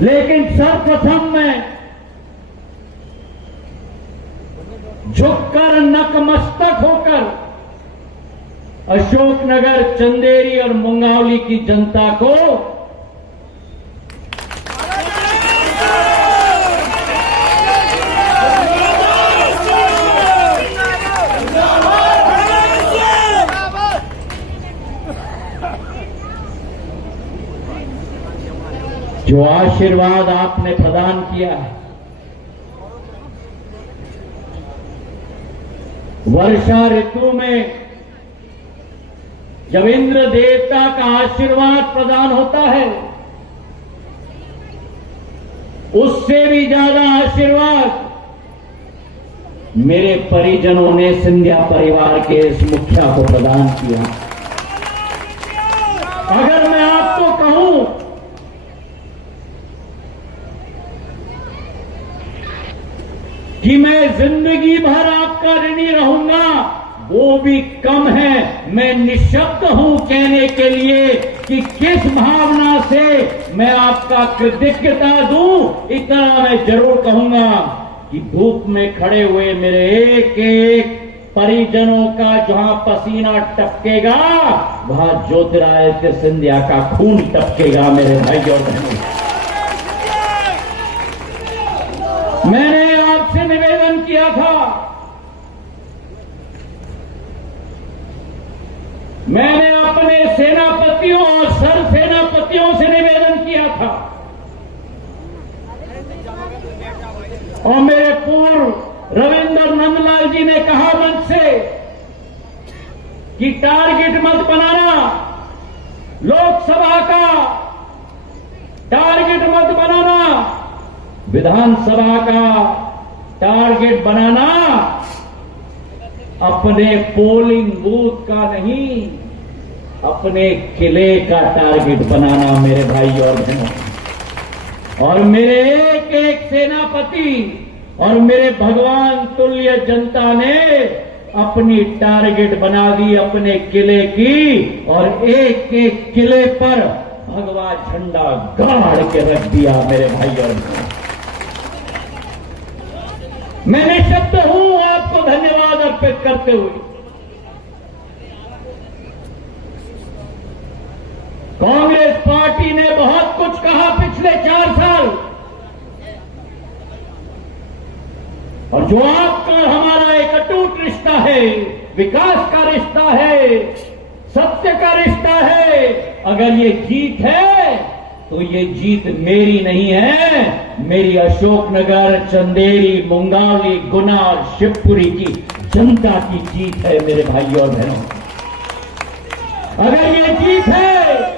लेकिन सर्वप्रथम मैं झुककर नतमस्तक होकर अशोकनगर, चंदेरी और मुंगावली की जनता को जो आशीर्वाद आपने प्रदान किया है, वर्षा ऋतु में जब इंद्र देवता का आशीर्वाद प्रदान होता है, उससे भी ज्यादा आशीर्वाद मेरे परिजनों ने सिंधिया परिवार के इस मुखिया को प्रदान किया। अगर मैं आपको कहूं कि मैं जिंदगी भर आपका ऋणी रहूंगा, वो भी कम है। मैं निशब्द हूं कहने के लिए कि किस भावना से मैं आपका कृतज्ञता दूं। इतना मैं जरूर कहूंगा कि धूप में खड़े हुए मेरे एक एक परिजनों का जहां पसीना टपकेगा, वहां ज्योतिरादित्य सिंधिया का खून टपकेगा। मेरे भाई और बहनों, मैंने आपसे निवेदन किया था, मैंने अपने सेनापतियों और सरसेनापतियों से निवेदन किया था और मेरे पूर्व रविंद्र नंदलाल जी ने कहा मंच से कि टारगेट मत बनाना, लोकसभा का टारगेट मत बनाना, विधानसभा का टारगेट बनाना अपने पोलिंग बूथ का नहीं, अपने किले का टारगेट बनाना। मेरे भाई और बहनों, और मेरे एक एक सेनापति और मेरे भगवान तुल्य जनता ने अपनी टारगेट बना दी अपने किले की, और एक एक किले पर भगवा झंडा गाड़ के रख दिया। मेरे भाई और बहनों, मैं निशब्द हूं आपको धन्यवाद अर्पित करते हुए। कांग्रेस पार्टी ने बहुत कुछ कहा पिछले 4 साल, और जो आपका हमारा एक अटूट रिश्ता है, विकास का रिश्ता है, सत्य का रिश्ता है, अगर ये जीत है तो ये जीत मेरी नहीं है, मेरी अशोकनगर, चंदेरी, मुंगावली, गुना और शिवपुरी की जनता की जीत है। मेरे भाइयों और बहनों, अगर ये जीत है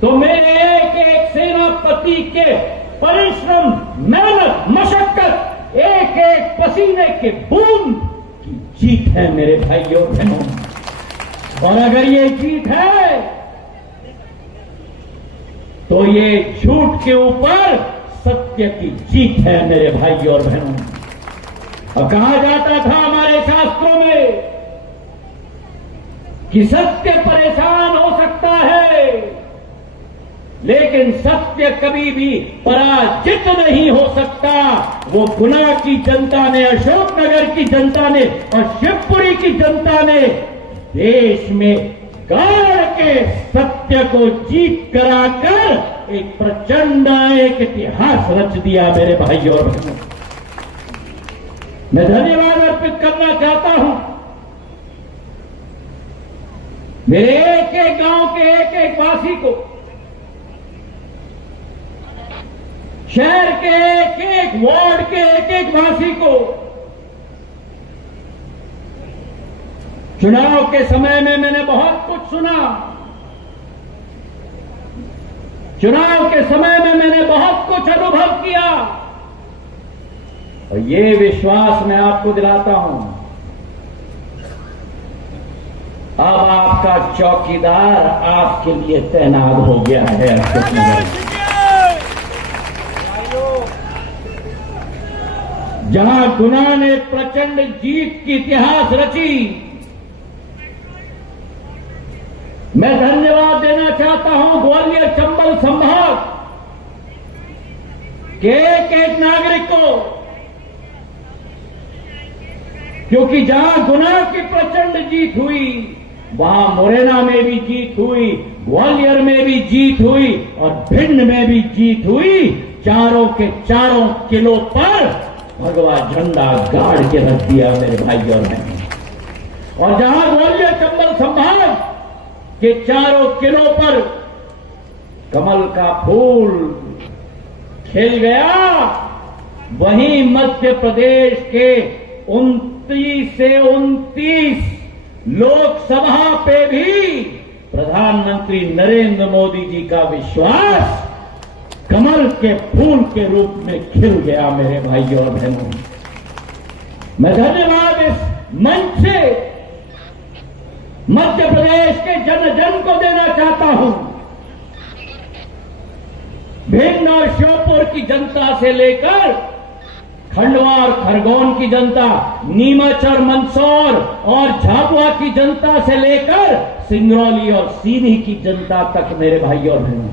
तो मेरे एक एक सेनापति के परिश्रम, मेहनत, मशक्कत, एक एक पसीने के बूंद की जीत है। मेरे भाइयों और बहनों, और अगर ये जीत है तो ये झूठ के ऊपर सत्य की जीत है। मेरे भाइयों और बहनों, और कहा जाता था हमारे शास्त्रों में कि सत्य परेशान हो सकता है, लेकिन सत्य कभी भी पराजित नहीं हो सकता। वो गुना की जनता ने, अशोकनगर की जनता ने और शिवपुरी की जनता ने देश में गाड़ के सत्य को जीत कराकर एक प्रचंड एक इतिहास रच दिया। मेरे भाइयों और बहनों, मैं धन्यवाद अर्पित करना चाहता हूं मेरे एक एक गांव के एक एक वासी को, शहर के एक एक वार्ड के एक एक वासी को। चुनाव के समय में मैंने बहुत कुछ सुना, चुनाव के समय में मैंने बहुत कुछ अनुभव किया, और ये विश्वास मैं आपको दिलाता हूं, अब आपका चौकीदार आपके लिए तैनात हो गया है। जहां गुना ने प्रचंड जीत की इतिहास रची, मैं धन्यवाद देना चाहता हूं ग्वालियर चंबल चंबल संभाग के एक नागरिक को, क्योंकि जहां गुना की प्रचंड जीत हुई वहां मुरैना में भी जीत हुई, ग्वालियर में भी जीत हुई और भिंड में भी जीत हुई। चारों के चारों किलो पर भगवा झंडा गाड़ के रख दिया मेरे भाई और बहन। और जहां ग्वालियर चंबल संभाग के चारों किलो पर कमल का फूल खिल गया, वहीं मध्य प्रदेश के 29 से 29 लोकसभा पे भी प्रधानमंत्री नरेंद्र मोदी जी का विश्वास कमल के फूल के रूप में खिल गया मेरे भाइयों और बहनों। मैं धन्यवाद इस मंच से मध्य प्रदेश के जन जन को देना चाहता हूं। भिंड और श्योपुर की जनता से लेकर खंडवा और खरगोन की जनता, नीमच और मंदसौर और झाबुआ की जनता से लेकर सिंगरौली और सीधी की जनता तक मेरे भाइयों और बहनों,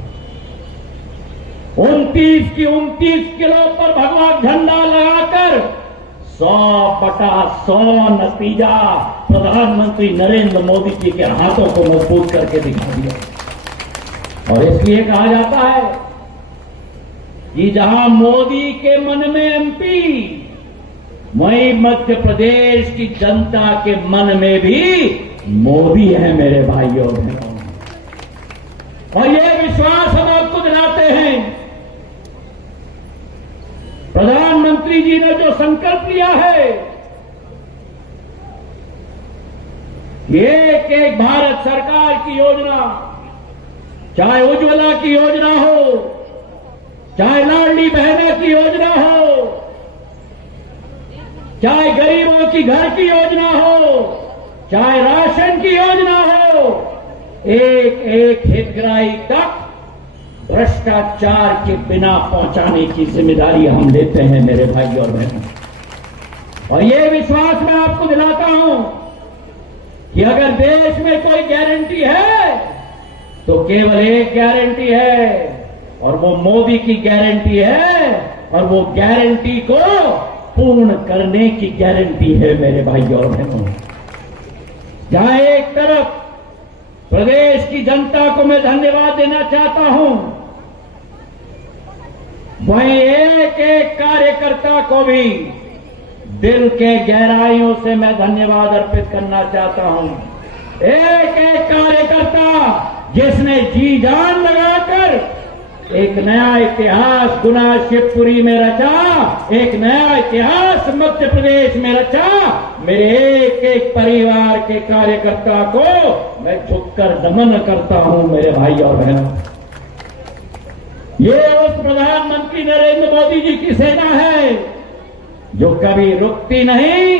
29 की 29 किलो पर भगवा झंडा लगाकर 100/100 नतीजा प्रधानमंत्री नरेंद्र मोदी जी के हाथों को मजबूत करके दिखा दिया। और इसलिए कहा जाता है कि जहां मोदी के मन में एमपी, वहीं मध्य प्रदेश की जनता के मन में भी मोदी है मेरे भाइयों और बहनों। और यह विश्वास हम आपको दिलाते हैं, प्रधानमंत्री जी ने जो संकल्प लिया है, एक एक भारत सरकार की योजना, चाहे उज्ज्वला की योजना हो, चाहे लाडली बहना की योजना हो, चाहे गरीबों की घर की योजना हो, चाहे राशन की योजना हो, एक एक हितग्राही तक भ्रष्टाचार के बिना पहुंचाने की जिम्मेदारी हम लेते हैं मेरे भाई और बहनों। और ये विश्वास मैं आपको दिलाता हूं कि अगर देश में कोई गारंटी है तो केवल एक गारंटी है, और वो मोदी की गारंटी है, और वो गारंटी को पूर्ण करने की गारंटी है मेरे भाइयों और बहनों। जहां एक तरफ प्रदेश की जनता को मैं धन्यवाद देना चाहता हूं, वहीं एक एक कार्यकर्ता को भी दिल के गहराइयों से मैं धन्यवाद अर्पित करना चाहता हूं। एक एक कार्यकर्ता जिसने जी जान लगाकर एक नया इतिहास गुना शिवपुरी में रचा, एक नया इतिहास मध्य प्रदेश में रचा। मेरे एक एक परिवार के कार्यकर्ता को मैं झुककर नमन करता हूं मेरे भाई और बहनों। ये उस प्रधानमंत्री नरेंद्र मोदी जी की सेना है जो कभी रुकती नहीं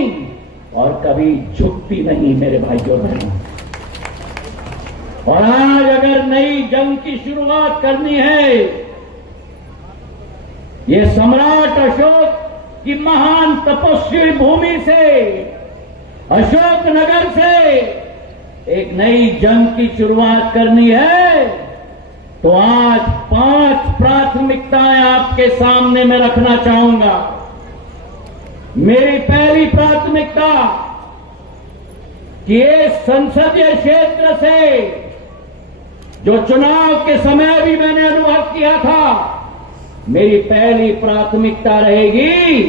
और कभी झुकती नहीं मेरे भाई और बहनों। और आज अगर नई जंग की शुरुआत करनी है, ये सम्राट अशोक की महान तपस्वी भूमि से, अशोक नगर से एक नई जंग की शुरुआत करनी है, तो आज 5 प्राथमिकताएं आपके सामने मैं रखना चाहूंगा। मेरी पहली प्राथमिकता कि इस संसदीय क्षेत्र से जो चुनाव के समय भी मैंने अनुभव किया था, मेरी पहली प्राथमिकता रहेगी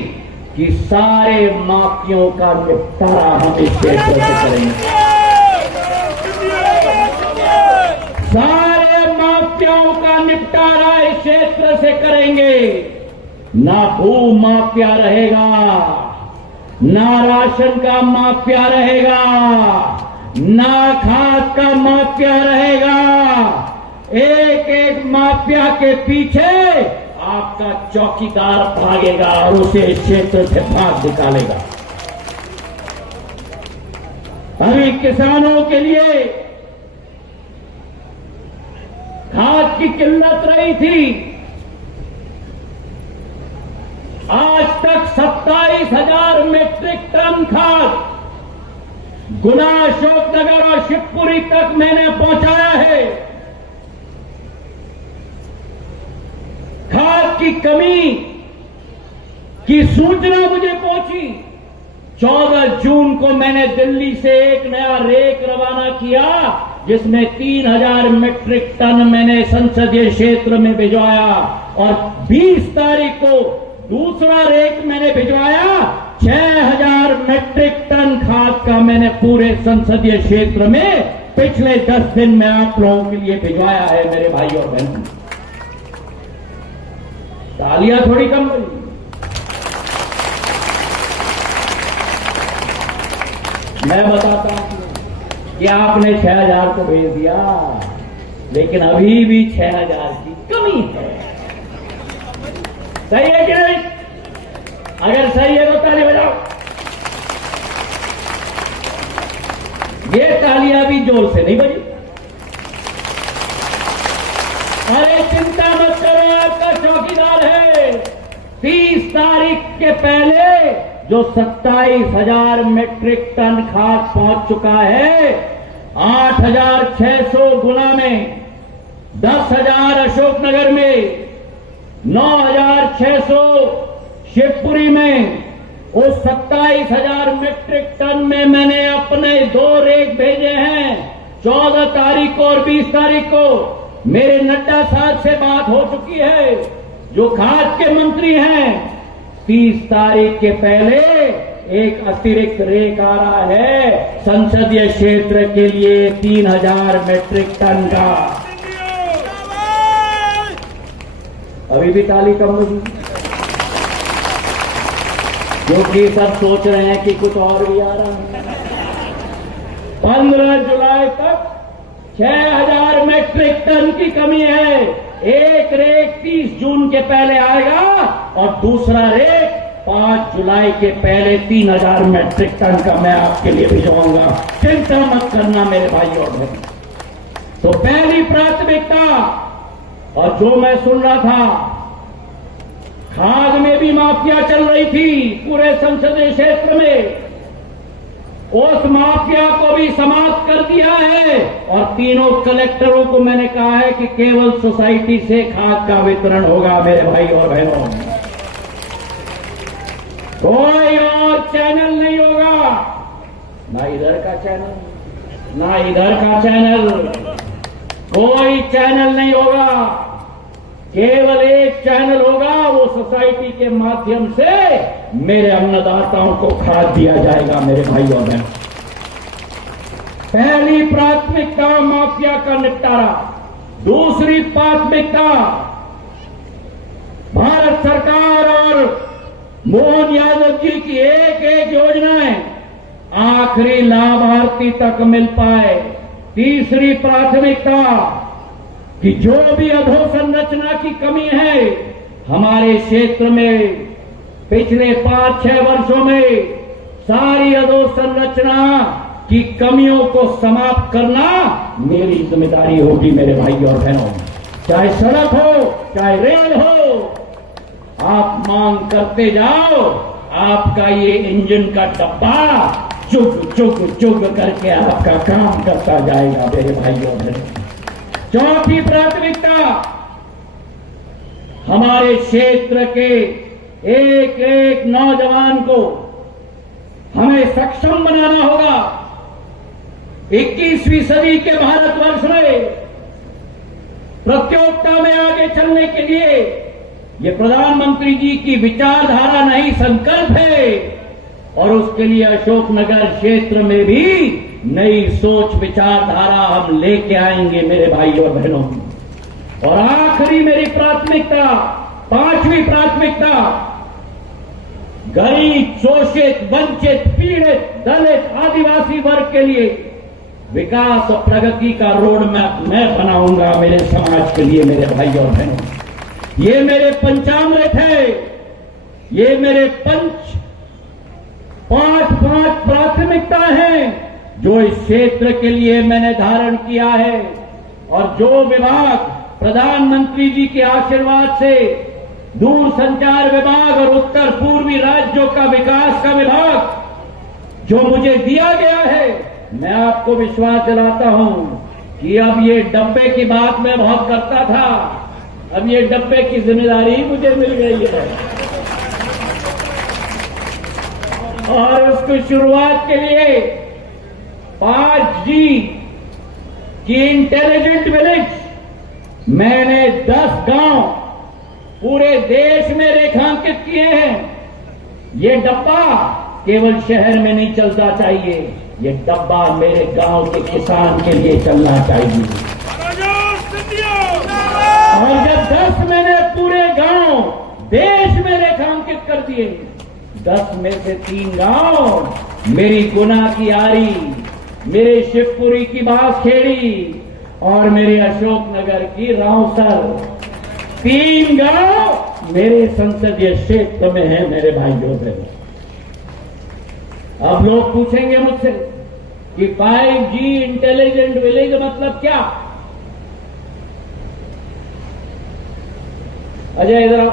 कि सारे माफियों का निपटारा हम इस क्षेत्र से करेंगे। सारे माफियाओं का निपटारा इस क्षेत्र से करेंगे। ना भू माफिया रहेगा, ना राशन का माफिया रहेगा, ना खाद का माफिया रहेगा। एक एक माफिया के पीछे आपका चौकीदार भागेगा और उसे इस क्षेत्र से भाग निकालेगा। अभी किसानों के लिए खाद की किल्लत रही थी। आज तक 27,000 मीट्रिक टन खाद गुना, अशोकनगर और शिवपुरी तक मैंने पहुंचाया है। की कमी की सूचना मुझे पहुंची। 14 जून को मैंने दिल्ली से एक नया रेक रवाना किया, जिसमें 3000 मीट्रिक टन मैंने संसदीय क्षेत्र में भिजवाया, और 20 तारीख को दूसरा रेक मैंने भिजवाया। 6000 मीट्रिक टन खाद का मैंने पूरे संसदीय क्षेत्र में पिछले 10 दिन में आप लोगों के लिए भिजवाया है मेरे भाई और बहनों। तालियां थोड़ी कम करी। मैं बताता हूं कि आपने 6000 को भेज दिया, लेकिन अभी भी 6000 की कमी है। सही है कि नहीं? अगर सही है तो ताली बजाओ। ये तालियां भी जोर से नहीं बजी। अरे चिंता मत करो, आपका चौकीदार है। 30 तारीख के पहले जो 27,000 मीट्रिक टन खाद पहुंच चुका है, 8,600 गुना में, 10,000 अशोकनगर में, 9,600 शिवपुरी में, उस 27,000 मीट्रिक टन में मैंने अपने 2 रेक भेजे हैं। 14 तारीख को और 20 तारीख को मेरे नड्डा साहब से बात हो चुकी है, जो खाद के मंत्री हैं। 30 तारीख के पहले एक अतिरिक्त रेक आ रहा है संसदीय क्षेत्र के लिए 3000 मीट्रिक टन का। अभी भी ताली कम होगी, क्योंकि सब सोच रहे हैं कि कुछ और भी आ रहा है। 15 जुलाई तक 6000 मीट्रिक टन की कमी है। एक रेक 30 जून के पहले आएगा और दूसरा रेक 5 जुलाई के पहले 3000 मीट्रिक टन का मैं आपके लिए भिजवाऊंगा। चिंता मत करना मेरे भाई और बहन। तो पहली प्राथमिकता, और जो मैं सुन रहा था, खाद में भी माफिया चल रही थी पूरे संसदीय क्षेत्र में, उस माफिया को भी समाप्त कर दिया है। और तीनों कलेक्टरों को मैंने कहा है कि केवल सोसाइटी से खाद का वितरण होगा मेरे भाई और बहनों। कोई और चैनल नहीं होगा, ना इधर का चैनल, ना इधर का चैनल, कोई चैनल नहीं होगा। केवल एक चैनल होगा, वो सोसाइटी के माध्यम से मेरे अन्नदाताओं को खाद दिया जाएगा मेरे भाई और बहन। पहली प्राथमिकता माफिया का निपटारा। दूसरी प्राथमिकता, भारत सरकार और मोहन यादव जी की एक एक योजनाएं आखिरी लाभार्थी तक मिल पाए। तीसरी प्राथमिकता कि जो भी अधोसंरचना की कमी है हमारे क्षेत्र में, पिछले 5-6 वर्षों में सारी अधोसंरचना की कमियों को समाप्त करना मेरी जिम्मेदारी होगी मेरे भाई और बहनों। चाहे सड़क हो, चाहे रेल हो, आप मांग करते जाओ, आपका ये इंजन का डब्बा चुग चुग चुग करके आपका काम करता जाएगा मेरे भाई और बहनों। चौथी प्राथमिकता, हमारे क्षेत्र के एक एक नौजवान को हमें सक्षम बनाना होगा। 21वीं सदी के भारतवर्ष में प्रतियोगिता में आगे चलने के लिए ये प्रधानमंत्री जी की विचारधारा नहीं, संकल्प है। और उसके लिए अशोकनगर क्षेत्र में भी नई सोच विचारधारा हम लेके आएंगे मेरे भाई और बहनों। और आखिरी मेरी प्राथमिकता, 5वीं प्राथमिकता, गरीब, शोषित, वंचित, पीड़ित, दलित, आदिवासी वर्ग के लिए विकास और प्रगति का रोड मैप मैं बनाऊंगा मेरे समाज के लिए मेरे भाई और बहनों। ये मेरे पंचामृत है, ये मेरे पांच प्राथमिकता हैं जो इस क्षेत्र के लिए मैंने धारण किया है। और जो विभाग प्रधानमंत्री जी के आशीर्वाद से दूरसंचार विभाग और उत्तर पूर्वी राज्यों का विकास का विभाग जो मुझे दिया गया है, मैं आपको विश्वास दिलाता हूं कि अब ये डब्बे की बात मैं बहुत करता था, अब ये डब्बे की जिम्मेदारी मुझे मिल गई है और उसको शुरुआत के लिए 5G की इंटेलिजेंट विलेज मैंने 10 गांव पूरे देश में रेखांकित किए हैं। ये डब्बा केवल शहर में नहीं चलता चाहिए, ये डब्बा मेरे गांव के किसान के लिए चलना चाहिए। और जब 10 मैंने पूरे गांव देश में रेखांकित कर दिए, 10 में से 3 गांव मेरी गुना की आरी, मेरे शिवपुरी की बांसखेड़ी और मेरे अशोकनगर की रावसर, 3 गांव मेरे संसदीय क्षेत्र में है मेरे भाइयों बहनों। अब लोग पूछेंगे मुझसे कि 5G इंटेलिजेंट विलेज मतलब क्या? अजय इधर आओ।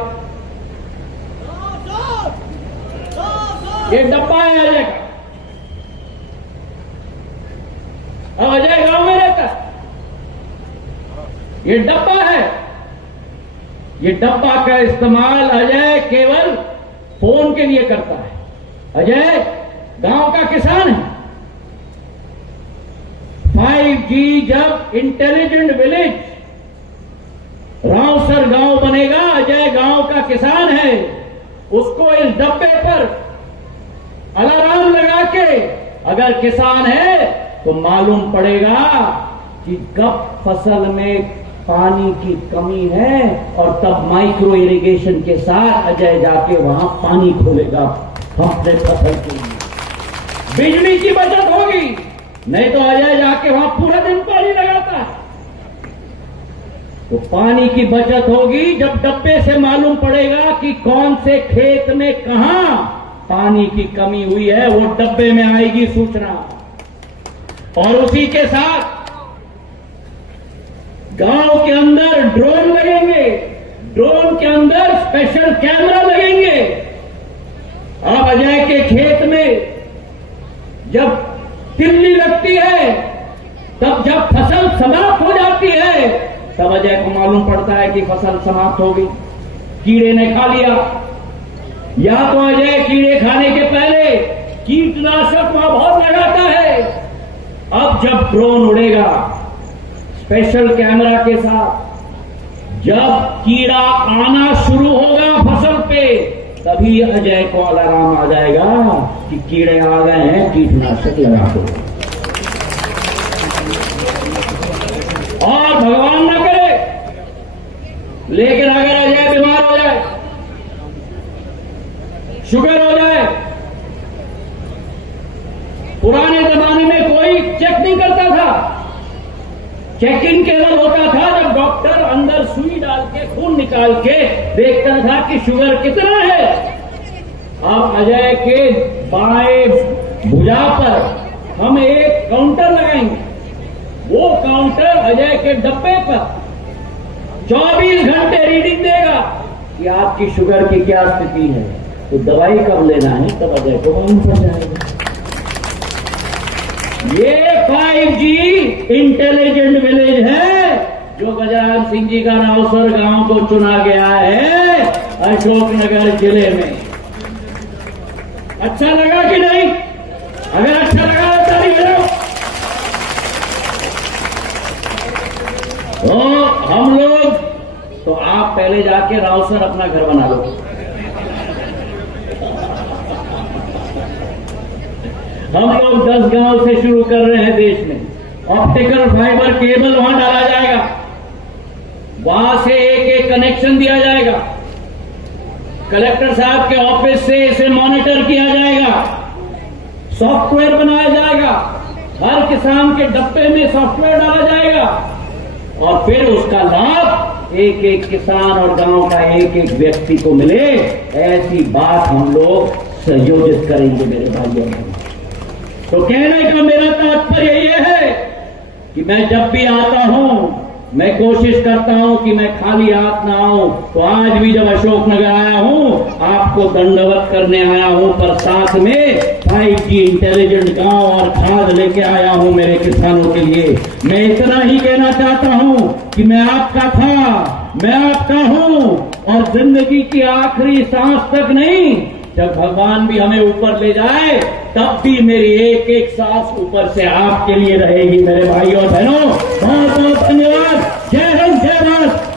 ये डब्बा है अजय का। अब अजय गांव में रहता है, ये डब्बा है। ये डब्बा का इस्तेमाल अजय केवल फोन के लिए करता है। अजय गांव का किसान है। 5G जब इंटेलिजेंट विलेज रावसर गांव बनेगा, अजय गांव का किसान है, उसको इस डब्बे पर अलार्म लगा के अगर किसान है तो मालूम पड़ेगा कि कब फसल में पानी की कमी है और तब माइक्रो इरिगेशन के साथ अजय जाके वहां पानी खोलेगा अपने फसल के लिए। बिजली की बचत होगी, नहीं तो अजय जाके वहां पूरा दिन पानी लगाता है। तो पानी की बचत होगी जब डब्बे से मालूम पड़ेगा कि कौन से खेत में कहां पानी की कमी हुई है, वो डब्बे में आएगी सूचना। और उसी के साथ गांव के अंदर ड्रोन लगेंगे, ड्रोन के अंदर स्पेशल कैमरा लगेंगे। अब अजय के खेत में जब तिल्ली लगती है, तब जब फसल समाप्त हो जाती है, तब अजय को मालूम पड़ता है कि फसल समाप्त हो गई, कीड़े ने खा लिया। या तो अजय कीड़े खाने के पहले कीटनाशक वहां बहुत लगाता है। अब जब ड्रोन उड़ेगा स्पेशल कैमरा के साथ, जब कीड़ा आना शुरू होगा फसल पे, तभी अजय को अलार्म आ जाएगा कि कीड़े आ गए हैं, कीटनाशक लगा दो। और भगवान ना करे, लेकिन अगर अजय बीमार हो जाए, शुगर हो जाए, पुराने जमाने में कोई चेक नहीं करता था, चेकिंग केवल होता था जब डॉक्टर अंदर सुई डाल के खून निकाल के देखता था कि शुगर कितना है। अब अजय के बाएं भुजा पर हम एक काउंटर लगाएंगे, वो काउंटर अजय के डब्बे पर 24 घंटे रीडिंग देगा कि आपकी शुगर की क्या स्थिति है, तो दवाई कब लेना है तब अजय को मालूम पड़ जाएगा। ये 5G इंटेलिजेंट विलेज है जो गजानन सिंह जी का रावसर गांव को चुना गया है अशोकनगर जिले में। अच्छा लगा कि नहीं? अगर अच्छा लगा तो ताली बजाओ। तो हम लोग, तो आप पहले जाके रावसर अपना घर बना लो। हम लोग 10 गांव से शुरू कर रहे हैं देश में। ऑप्टिकल फाइबर केबल वहां डाला जाएगा, वहां से एक कनेक्शन दिया जाएगा, कलेक्टर साहब के ऑफिस से इसे मॉनिटर किया जाएगा, सॉफ्टवेयर बनाया जाएगा, हर किसान के डब्बे में सॉफ्टवेयर डाला जाएगा और फिर उसका लाभ एक एक किसान और गांव का एक एक व्यक्ति को मिले। ऐसी बात हम लोग संयोजित करेंगे मेरे भाइयों। तो कहने का मेरा तात्पर्य यह है कि मैं जब भी आता हूं, मैं कोशिश करता हूं कि मैं खाली हाथ ना आऊं। तो आज भी जब अशोकनगर आया हूं, आपको दंडवत करने आया हूं, पर साथ में 5G इंटेलिजेंट गांव और खाद लेके आया हूं मेरे किसानों के लिए। मैं इतना ही कहना चाहता हूं कि मैं आपका था, मैं आपका हूं और जिंदगी की आखिरी सांस तक नहीं, जब भगवान भी हमें ऊपर ले जाए तब भी मेरी एक एक सांस ऊपर से आपके लिए रहेगी मेरे भाई और बहनों। बहुत बहुत धन्यवाद। जय हिंद, जय भारत।